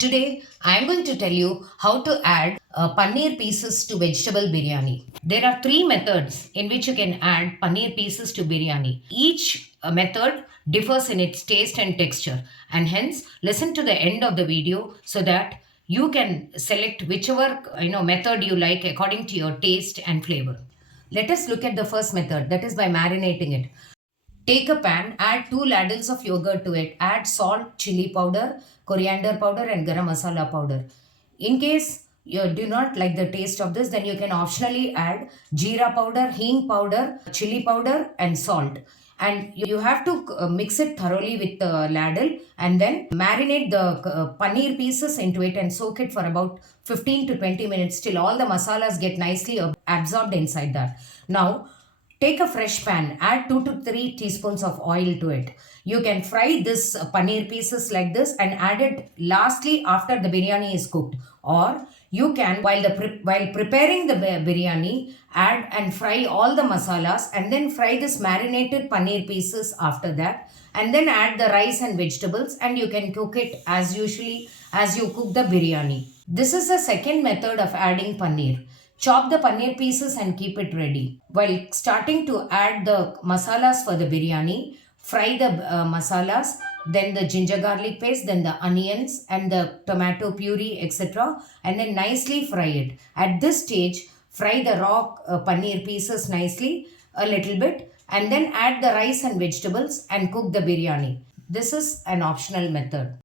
Today, I am going to tell you how to add paneer pieces to vegetable biryani. There are three methods in which you can add paneer pieces to biryani. Each method differs in its taste and texture, and hence listen to the end of the video so that you can select whichever method you like according to your taste and flavor. Let us look at the first method, that is by marinating it. Take a pan, add 2 ladles of yogurt to it, add salt, chili powder, coriander powder, and garam masala powder. In case you do not like the taste of this, then you can optionally add jeera powder, hing powder, chili powder, and salt. And you have to mix it thoroughly with the ladle and then marinate the paneer pieces into it and soak it for about 15 to 20 minutes till all the masalas get nicely absorbed inside that. Now, take a fresh pan, add 2 to 3 teaspoons of oil to it. You can fry this paneer pieces like this and add it lastly after the biryani is cooked. Or you can, while preparing the biryani, add and fry all the masalas and then fry this marinated paneer pieces after that. And then add the rice and vegetables and you can cook it as usually as you cook the biryani. This is the second method of adding paneer. Chop the paneer pieces and keep it ready. While starting to add the masalas for the biryani, fry the masalas, then the ginger garlic paste, then the onions and the tomato puree, etc. And then nicely fry it. At this stage, fry the raw paneer pieces nicely a little bit and then add the rice and vegetables and cook the biryani. This is an optional method.